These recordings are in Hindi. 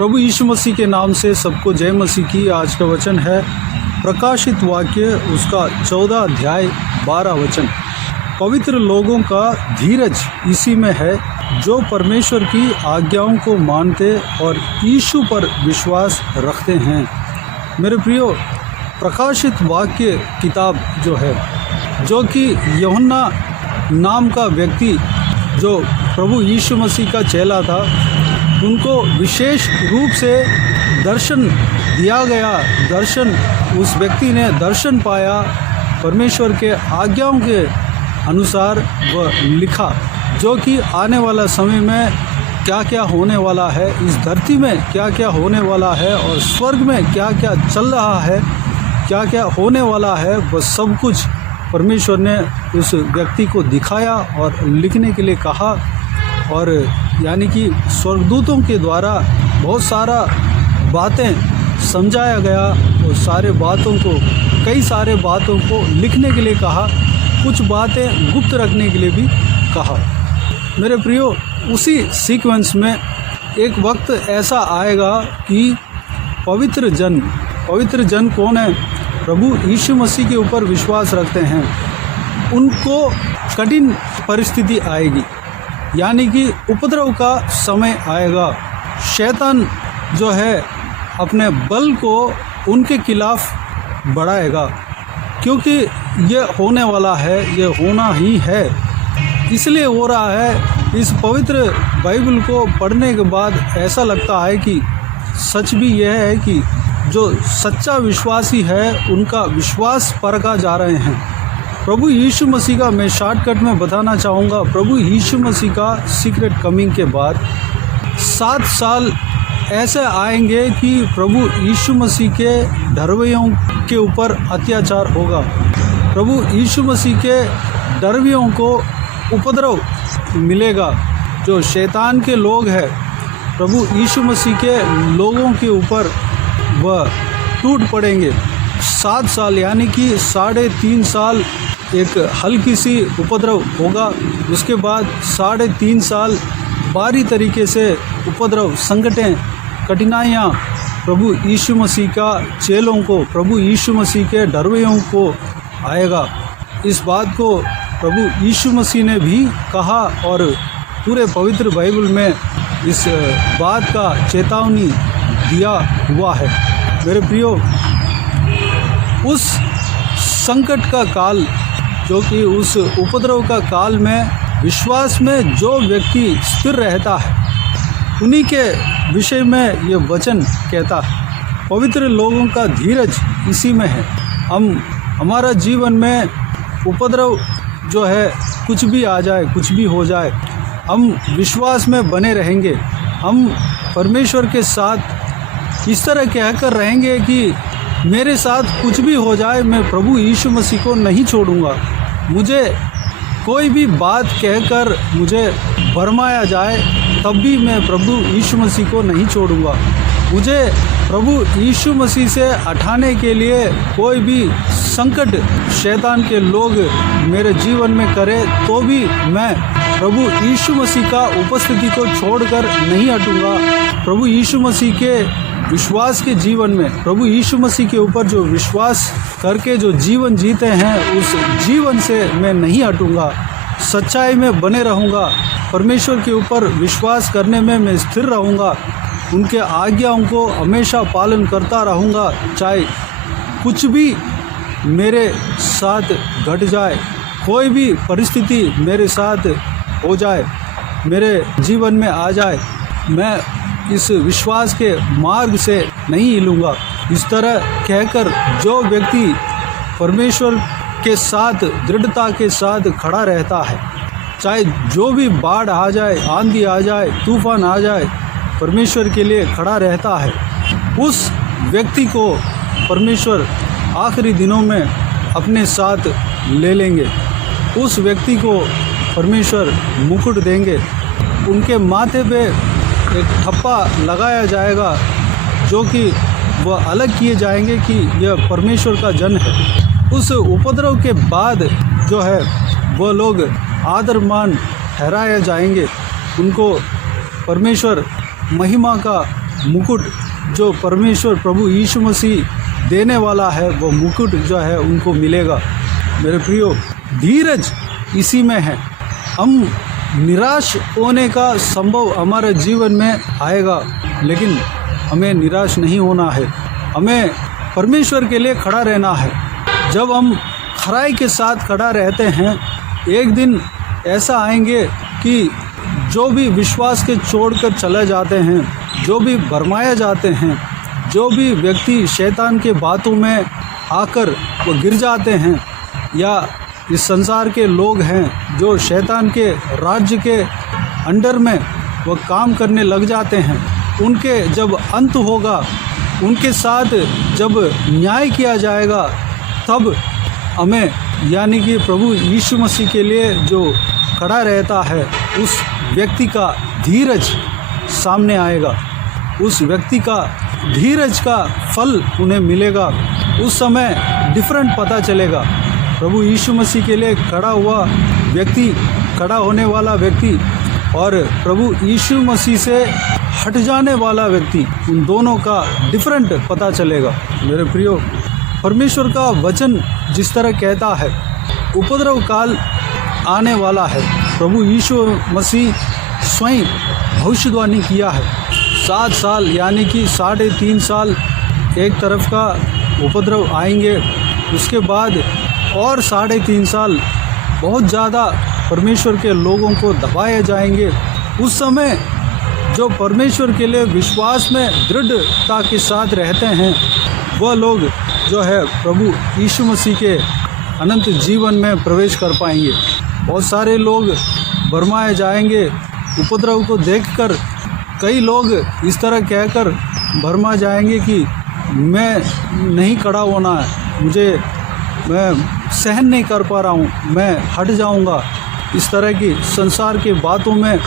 प्रभु यीशु मसीह के नाम से सबको जय मसीह की। आज का वचन है प्रकाशित वाक्य उसका 14 अध्याय 12 वचन। पवित्र लोगों का धीरज इसी में है जो परमेश्वर की आज्ञाओं को मानते और यीशु पर विश्वास रखते हैं। मेरे प्रियो, प्रकाशित वाक्य किताब जो है, जो कि यूहन्ना नाम का व्यक्ति जो प्रभु यीशु मसीह का चेला था, उनको विशेष रूप से दर्शन दिया गया। उस व्यक्ति ने दर्शन पाया, परमेश्वर के आज्ञाओं के अनुसार वह लिखा जो कि आने वाला समय में क्या क्या होने वाला है, इस धरती में क्या क्या होने वाला है और स्वर्ग में क्या क्या चल रहा है, क्या क्या होने वाला है, वह सब कुछ परमेश्वर ने उस व्यक्ति को दिखाया और लिखने के लिए कहा। और यानी कि स्वर्गदूतों के द्वारा बहुत सारा बातें समझाया गया और कई सारे बातों को लिखने के लिए कहा, कुछ बातें गुप्त रखने के लिए भी कहा। मेरे प्रियो, उसी सीक्वेंस में एक वक्त ऐसा आएगा कि पवित्र जन कौन है? प्रभु यीशु मसीह के ऊपर विश्वास रखते हैं, उनको कठिन परिस्थिति आएगी, यानी कि उपद्रव का समय आएगा। शैतान जो है अपने बल को उनके खिलाफ बढ़ाएगा, क्योंकि ये होने वाला है, ये होना ही है, इसलिए हो रहा है। इस पवित्र बाइबल को पढ़ने के बाद ऐसा लगता है कि सच भी यह है कि जो सच्चा विश्वासी है उनका विश्वास परखा जा रहे हैं। प्रभु यीशु मसीह का मैं शॉर्टकट में बताना चाहूँगा। प्रभु यीशु मसीह का सीक्रेट कमिंग के बाद 7 साल ऐसे आएंगे कि प्रभु यीशु मसीह के धर्मियों के ऊपर अत्याचार होगा। प्रभु यीशु मसीह के धर्मियों को उपद्रव मिलेगा। जो शैतान के लोग हैं, प्रभु यीशु मसीह के लोगों के ऊपर वह टूट पड़ेंगे। 7 साल यानी कि 3.5 साल एक हल्की सी उपद्रव होगा। उसके बाद 3.5 साल भारी तरीके से उपद्रव, संकटें, कठिनाइयाँ प्रभु यीशु मसीह का चेलों को, प्रभु यीशु मसीह के डरवैयों को आएगा। इस बात को प्रभु यीशु मसीह ने भी कहा और पूरे पवित्र बाइबल में इस बात का चेतावनी दिया हुआ है। मेरे प्रियो, उस संकट का काल, जो कि उस उपद्रव का काल में विश्वास में जो व्यक्ति स्थिर रहता है, उन्हीं के विषय में ये वचन कहता है। पवित्र लोगों का धीरज इसी में है। हमारा जीवन में उपद्रव जो है, कुछ भी आ जाए, कुछ भी हो जाए, हम विश्वास में बने रहेंगे। हम परमेश्वर के साथ इस तरह कहकर रहेंगे कि मेरे साथ कुछ भी हो जाए, मैं प्रभु यीशु मसीह को नहीं छोड़ूंगा। मुझे कोई भी बात कहकर मुझे भरमाया जाए, तब भी मैं प्रभु यीशु मसीह को नहीं छोड़ूंगा। मुझे प्रभु यीशु मसीह से हटाने के लिए कोई भी संकट शैतान के लोग मेरे जीवन में करे, तो भी मैं प्रभु यीशु मसीह का उपस्थिति को छोड़कर नहीं हटूंगा। प्रभु यीशु मसीह के विश्वास के जीवन में, प्रभु यीशु मसीह के ऊपर जो विश्वास करके जो जीवन जीते हैं, उस जीवन से मैं नहीं हटूंगा। सच्चाई में बने रहूंगा। परमेश्वर के ऊपर विश्वास करने में मैं स्थिर रहूंगा। उनके आज्ञाओं को हमेशा पालन करता रहूंगा, चाहे कुछ भी मेरे साथ घट जाए, कोई भी परिस्थिति मेरे साथ हो जाए, मेरे जीवन में आ जाए, मैं इस विश्वास के मार्ग से नहीं हिलूंगा। इस तरह कहकर जो व्यक्ति परमेश्वर के साथ दृढ़ता के साथ खड़ा रहता है, चाहे जो भी बाढ़ आ जाए, आंधी आ जाए, तूफान आ जाए, परमेश्वर के लिए खड़ा रहता है, उस व्यक्ति को परमेश्वर आखिरी दिनों में अपने साथ ले लेंगे। उस व्यक्ति को परमेश्वर मुकुट देंगे। उनके माथे पे एक ठप्पा लगाया जाएगा, जो कि वह अलग किए जाएंगे कि यह परमेश्वर का जन है। उस उपद्रव के बाद जो है, वह लोग आदरमान ठहराए जाएंगे। उनको परमेश्वर महिमा का मुकुट जो परमेश्वर प्रभु यीशु मसीह देने वाला है, वो मुकुट जो है उनको मिलेगा। मेरे प्रियो, धीरज इसी में है। हम निराश होने का संभव हमारे जीवन में आएगा, लेकिन हमें निराश नहीं होना है। हमें परमेश्वर के लिए खड़ा रहना है। जब हम खराई के साथ खड़ा रहते हैं, एक दिन ऐसा आएंगे कि जो भी विश्वास के छोड़कर चले जाते हैं, जो भी भरमाए जाते हैं, जो भी व्यक्ति शैतान के बातों में आकर वो गिर जाते हैं, या इस संसार के लोग हैं जो शैतान के राज्य के अंडर में वो काम करने लग जाते हैं, उनके जब अंत होगा, उनके साथ जब न्याय किया जाएगा, तब हमें यानी कि प्रभु यीशु मसीह के लिए जो खड़ा रहता है, उस व्यक्ति का धीरज सामने आएगा। उस व्यक्ति का धीरज का फल उन्हें मिलेगा। उस समय डिफरेंट पता चलेगा। प्रभु यीशु मसीह के लिए खड़ा हुआ व्यक्ति, खड़ा होने वाला व्यक्ति और प्रभु यीशु मसीह से हट जाने वाला व्यक्ति, उन दोनों का डिफरेंट पता चलेगा। मेरे प्रियो, परमेश्वर का वचन जिस तरह कहता है, उपद्रव काल आने वाला है। प्रभु यीशु मसीह स्वयं भविष्यवाणी किया है। 7 साल यानी कि 3.5 साल एक तरफ का उपद्रव आएंगे, उसके बाद और 3.5 साल बहुत ज़्यादा परमेश्वर के लोगों को दबाए जाएंगे। उस समय जो परमेश्वर के लिए विश्वास में दृढ़ता के साथ रहते हैं, वह लोग जो है प्रभु यीशु मसीह के अनंत जीवन में प्रवेश कर पाएंगे। बहुत सारे लोग भरमाए जाएंगे। उपद्रव को देखकर कई लोग इस तरह कहकर भरमा जाएंगे कि मैं नहीं खड़ा होना है, मैं सहन नहीं कर पा रहा हूँ, मैं हट जाऊँगा। इस तरह की संसार के बातों में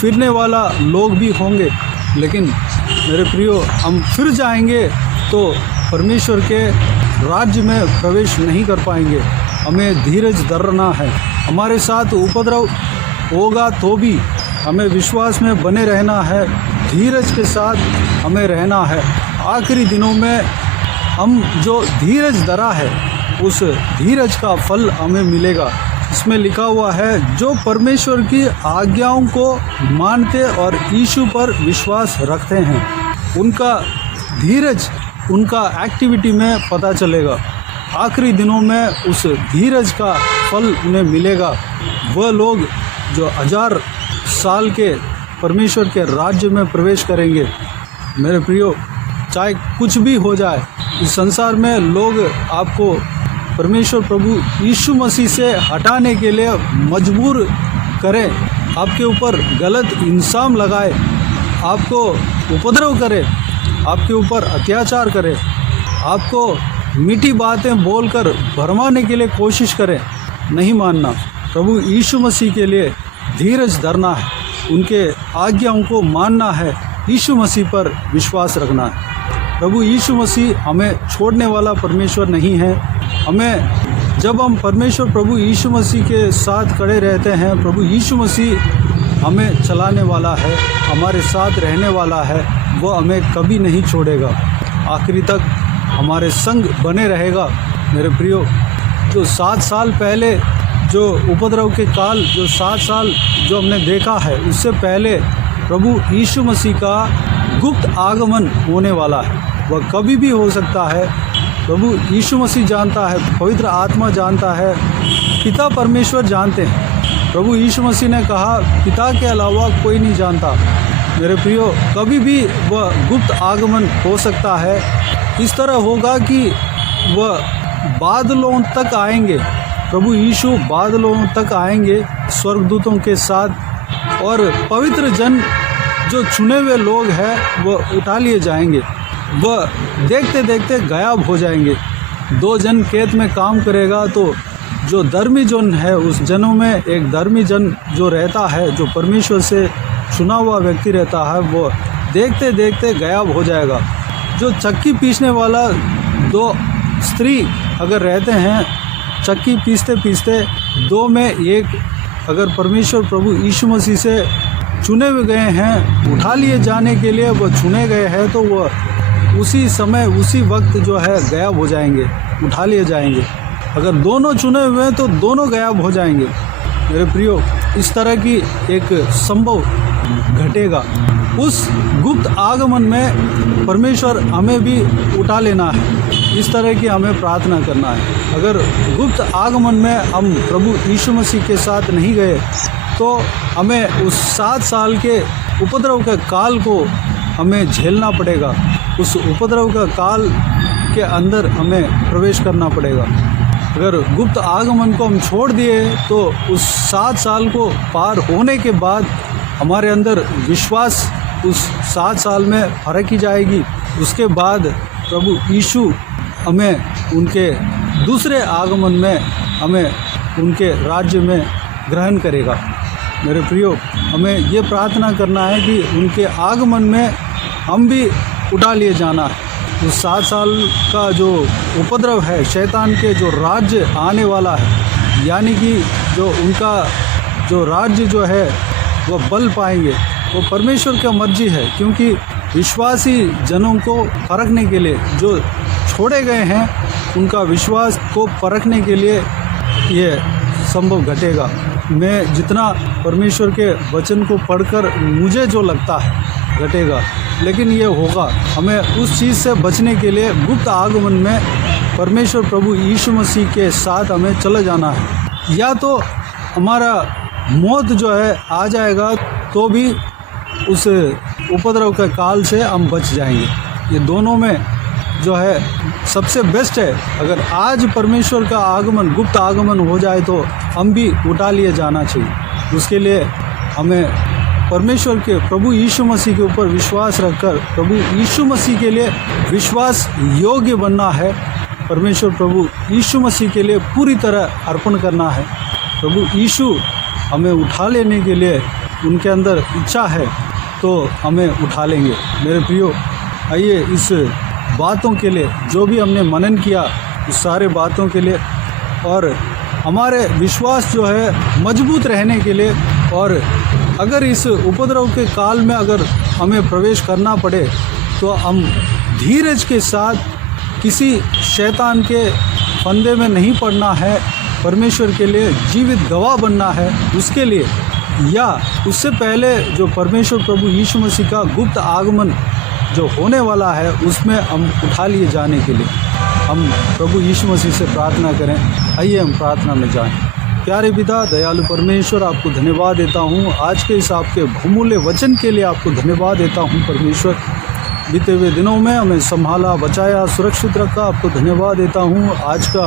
फिरने वाला लोग भी होंगे। लेकिन मेरे प्रियो, हम फिर जाएंगे तो परमेश्वर के राज्य में प्रवेश नहीं कर पाएंगे। हमें धीरज धरना है। हमारे साथ उपद्रव होगा तो भी हमें विश्वास में बने रहना है, धीरज के साथ हमें रहना है। आखिरी दिनों में हम जो धीरज धरा है, उस धीरज का फल हमें मिलेगा। इसमें लिखा हुआ है, जो परमेश्वर की आज्ञाओं को मानते और यीशु पर विश्वास रखते हैं, उनका धीरज उनका एक्टिविटी में पता चलेगा। आखिरी दिनों में उस धीरज का फल उन्हें मिलेगा। वह लोग जो 1000 साल के परमेश्वर के राज्य में प्रवेश करेंगे। मेरे प्रियो, चाहे कुछ भी हो जाए, इस संसार में लोग आपको परमेश्वर प्रभु यीशु मसीह से हटाने के लिए मजबूर करें, आपके ऊपर गलत इल्ज़ाम लगाए, आपको उपद्रव करे, आपके ऊपर अत्याचार करे, आपको मीठी बातें बोलकर भरमाने के लिए कोशिश करें, नहीं मानना। प्रभु यीशु मसीह के लिए धीरज धरना है, उनके आज्ञाओं को मानना है, यीशु मसीह पर विश्वास रखना है। प्रभु यीशु मसीह हमें छोड़ने वाला परमेश्वर नहीं है। हमें जब हम परमेश्वर प्रभु यीशु मसीह के साथ खड़े रहते हैं, प्रभु यीशु मसीह हमें चलाने वाला है, हमारे साथ रहने वाला है, वो हमें कभी नहीं छोड़ेगा, आखिरी तक हमारे संग बने रहेगा। मेरे प्रियो, जो 7 साल पहले जो उपद्रव के काल, जो 7 साल जो हमने देखा है, उससे पहले प्रभु यीशु मसीह का गुप्त आगमन होने वाला है। वह कभी भी हो सकता है। प्रभु यीशु मसीह जानता है, पवित्र आत्मा जानता है, पिता परमेश्वर जानते हैं। प्रभु यीशु मसीह ने कहा, पिता के अलावा कोई नहीं जानता। मेरे प्रियो, कभी भी वह गुप्त आगमन हो सकता है। इस तरह होगा कि वह बादलों तक आएंगे, प्रभु यीशु बादलों तक आएंगे स्वर्गदूतों के साथ, और पवित्र जन जो चुने हुए लोग हैं वह उठा लिए जाएंगे, वह देखते देखते गायब हो जाएंगे। 2 जन खेत में काम करेगा तो जो धर्मी जन है, उस जनों में एक धर्मी जन जो रहता है, जो परमेश्वर से चुना हुआ व्यक्ति रहता है, वो देखते देखते गायब हो जाएगा। जो चक्की पीसने वाला 2 स्त्री अगर रहते हैं, चक्की पीसते पीसते 2 में 1 अगर परमेश्वर प्रभु यीशु मसीह से चुने हुए गए हैं उठा लिए जाने के लिए, वो चुने गए हैं तो वो उसी समय उसी वक्त जो है गायब हो जाएंगे, उठा लिए जाएंगे। अगर दोनों चुने हुए हैं तो दोनों गायब हो जाएंगे। मेरे प्रियो, इस तरह की एक संभव घटेगा। उस गुप्त आगमन में परमेश्वर हमें भी उठा लेना है, इस तरह की हमें प्रार्थना करना है। अगर गुप्त आगमन में हम प्रभु यीशु मसीह के साथ नहीं गए तो हमें उस 7 साल के उपद्रव के काल को हमें झेलना पड़ेगा। उस उपद्रव का काल के अंदर हमें प्रवेश करना पड़ेगा। अगर गुप्त आगमन को हम छोड़ दिए तो उस 7 साल को पार होने के बाद हमारे अंदर विश्वास उस 7 साल में फर्क ही जाएगी। उसके बाद प्रभु यीशु हमें उनके दूसरे आगमन में हमें उनके राज्य में ग्रहण करेगा। मेरे प्रियो, हमें ये प्रार्थना करना है कि उनके आगमन में हम भी उठा लिए जाना है। उस 7 साल का जो उपद्रव है, शैतान के जो राज्य आने वाला है, यानी कि जो उनका जो राज्य जो है वो बल पाएंगे, वो परमेश्वर की मर्जी है। क्योंकि विश्वासी जनों को परखने के लिए, जो छोड़े गए हैं उनका विश्वास को परखने के लिए ये संभव घटेगा। मैं जितना परमेश्वर के वचन को पढ़कर मुझे जो लगता है घटेगा, लेकिन ये होगा। हमें उस चीज़ से बचने के लिए गुप्त आगमन में परमेश्वर प्रभु यीशु मसीह के साथ हमें चले जाना है। या तो हमारा मौत जो है आ जाएगा तो भी उस उपद्रव के काल से हम बच जाएंगे। ये दोनों में जो है सबसे बेस्ट है। अगर आज परमेश्वर का आगमन, गुप्त आगमन हो जाए तो हम भी उठा लिए जाना चाहिए। उसके लिए हमें परमेश्वर के प्रभु यीशु मसीह के ऊपर विश्वास रखकर प्रभु यीशु मसीह के लिए विश्वास योग्य बनना है। परमेश्वर प्रभु यीशु मसीह के लिए पूरी तरह अर्पण करना है। प्रभु यीशु हमें उठा लेने के लिए उनके अंदर इच्छा है तो हमें उठा लेंगे। मेरे प्रियो, आइए इस बातों के लिए जो भी हमने मनन किया, उस सारे बातों के लिए और हमारे विश्वास जो है मजबूत रहने के लिए, और अगर इस उपद्रव के काल में अगर हमें प्रवेश करना पड़े तो हम धीरज के साथ किसी शैतान के फंदे में नहीं पड़ना है। परमेश्वर के लिए जीवित गवाह बनना है उसके लिए, या उससे पहले जो परमेश्वर प्रभु यीशु मसीह का गुप्त आगमन जो होने वाला है उसमें हम उठा लिए जाने के लिए हम प्रभु यीशु मसीह से प्रार्थना करें। आइए हम प्रार्थना में जाएं। प्यारे पिता, दयालु परमेश्वर, आपको धन्यवाद देता हूँ आज के इस आपके बहुमूल्य वचन के लिए। आपको धन्यवाद देता हूँ परमेश्वर, बीते हुए दिनों में हमें संभाला, बचाया, सुरक्षित रखा। आपको धन्यवाद देता हूँ आज का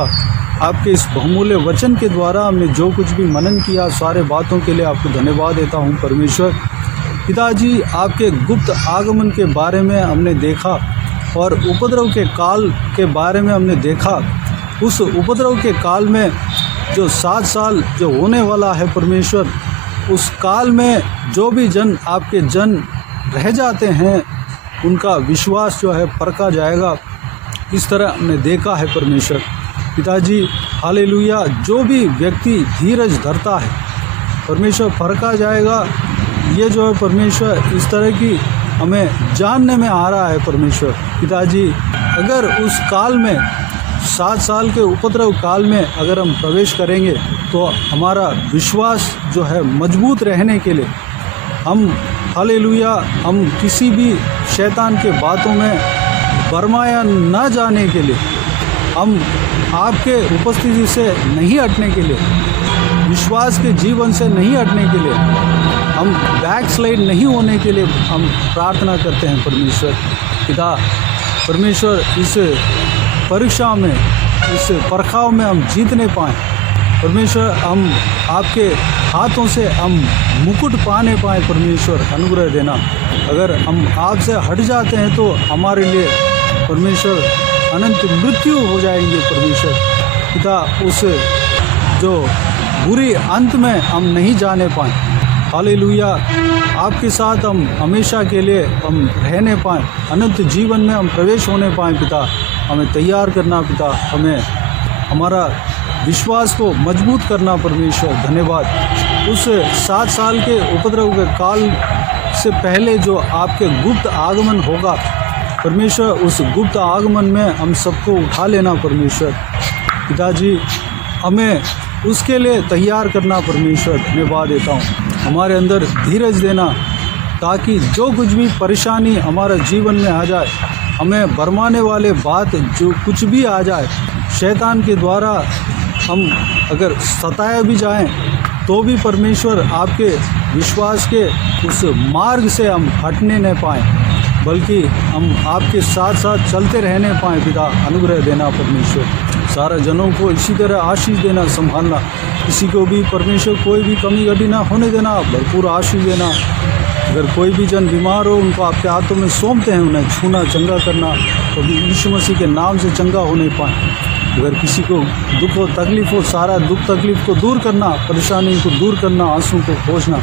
आपके इस बहुमूल्य वचन के द्वारा हमने जो कुछ भी मनन किया, सारे बातों के लिए आपको धन्यवाद देता हूँ परमेश्वर। पिताजी, आपके गुप्त आगमन के बारे में हमने देखा और उपद्रव के काल के बारे में हमने देखा। उस उपद्रव के काल में जो 7 साल जो होने वाला है परमेश्वर, उस काल में जो भी जन आपके जन रह जाते हैं उनका विश्वास जो है परखा जाएगा। इस तरह हमने देखा है परमेश्वर। पिताजी, हालेलुया, जो भी व्यक्ति धीरज धरता है परमेश्वर परखा जाएगा। ये जो है परमेश्वर इस तरह की हमें जानने में आ रहा है परमेश्वर। पिताजी, अगर उस काल में 7 साल के उपद्रव काल में अगर हम प्रवेश करेंगे तो हमारा विश्वास जो है मजबूत रहने के लिए हम, हालेलुया, हम किसी भी शैतान के बातों में बरमाया न जाने के लिए, हम आपके उपस्थिति से नहीं हटने के लिए, विश्वास के जीवन से नहीं हटने के लिए, हम बैकस्लाइड नहीं होने के लिए हम प्रार्थना करते हैं परमेश्वर। पिता परमेश्वर, इस परीक्षा में, इस परखाव में हम जीतने पाएँ परमेश्वर। हम आपके हाथों से हम मुकुट पाने पाएँ परमेश्वर, अनुग्रह देना। अगर हम आपसे हट जाते हैं तो हमारे लिए परमेश्वर अनंत मृत्यु हो जाएंगे परमेश्वर। पिता, उस जो बुरी अंत में हम नहीं जाने पाएँ। हालेलुया, आपके साथ हम हमेशा के लिए हम रहने पाएँ, अनंत जीवन में हम प्रवेश होने पाएँ। पिता, हमें तैयार करना। पिता, हमें हमारा विश्वास को मजबूत करना परमेश्वर। धन्यवाद उस 7 साल के उपद्रव के काल से पहले जो आपके गुप्त आगमन होगा परमेश्वर, उस गुप्त आगमन में हम सबको उठा लेना परमेश्वर। पिताजी हमें उसके लिए तैयार करना परमेश्वर। धन्यवाद देता हूँ, हमारे अंदर धीरज देना ताकि जो कुछ भी परेशानी हमारे जीवन में आ जाए, हमें भरमाने वाले बात जो कुछ भी आ जाए, शैतान के द्वारा हम अगर सताए भी जाएं तो भी परमेश्वर आपके विश्वास के उस मार्ग से हम हटने न पाएँ, बल्कि हम आपके साथ साथ चलते रहने पाएँ। पिता अनुग्रह देना परमेश्वर, सारा जनों को इसी तरह आशीष देना, संभालना, किसी को भी परमेश्वर कोई भी कमी गड़ी ना होने देना, भरपूर आशीष देना। अगर कोई भी जन बीमार हो उनको आपके हाथों में सौंपते हैं, उन्हें छूना, चंगा करना, कभी यीशु मसीह के नाम से चंगा होने पाएँ। अगर किसी को दुख हो, तकलीफ़ हो, सारा दुख तकलीफ़ को दूर करना, परेशानी को दूर करना, आंसू को पोंछना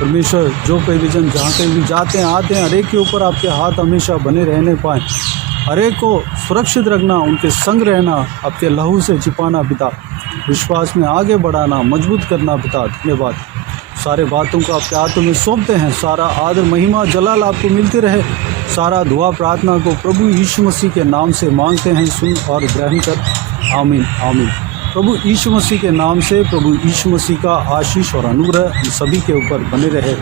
परमेश्वर। जो कोई भी जन जहाँ कहीं भी जाते हैं आते हैं, हर एक के ऊपर आपके हाथ हमेशा बने रहने पाएँ, हर एक को सुरक्षित रखना, उनके संग रहना, आपके लहू से छिपाना पिता, विश्वास में आगे बढ़ाना, मजबूत करना पिता। धन्यवाद, सारे बातों को आपके हाथों में सौंपते हैं। सारा आदर महिमा जलाल आपको मिलते रहे। सारा दुआ प्रार्थना को प्रभु यीशु मसीह के नाम से मांगते हैं, सुन और ग्रहण कर। आमीन आमीन। प्रभु यीशु मसीह के नाम से प्रभु यीशु मसीह का आशीष और अनुग्रह हम सभी के ऊपर बने रहे।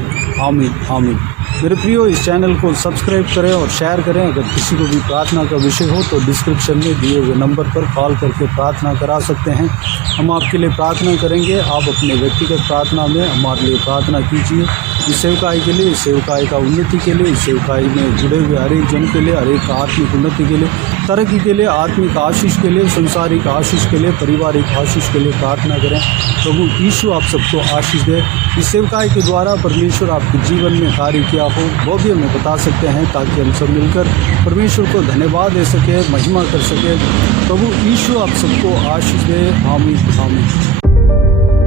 आमीन आमीन। मेरे प्रियो, इस चैनल को सब्सक्राइब करें और शेयर करें। अगर किसी को भी प्रार्थना का विषय हो तो डिस्क्रिप्शन में दिए हुए नंबर पर कॉल करके प्रार्थना करा सकते हैं। हम आपके लिए प्रार्थना करेंगे। आप अपने व्यक्तिगत प्रार्थना में हमारे लिए प्रार्थना कीजिए। इस सेवकाई के लिए, इस सेवकाई का उन्नति के लिए, इस सेवकाई में जुड़े हुए हर एक जन के लिए, हर एक आत्मिक उन्नति के लिए, तरक्की के लिए, आत्मिक आशीष के लिए, संसारिक आशीष के लिए, पारिवारिक आशीष के लिए प्रार्थना करें। प्रभु यीशु आप सबको आशीष दे। इस सेवकाई के द्वारा परमेश्वर आपके जीवन में कार्य किया हो वो भी हमें बता सकते हैं, ताकि हम सब मिलकर परमेश्वर को धन्यवाद दे सके, महिमा कर सके। प्रभु यीशु आप सबको आशीष दे। आमीन आमीन।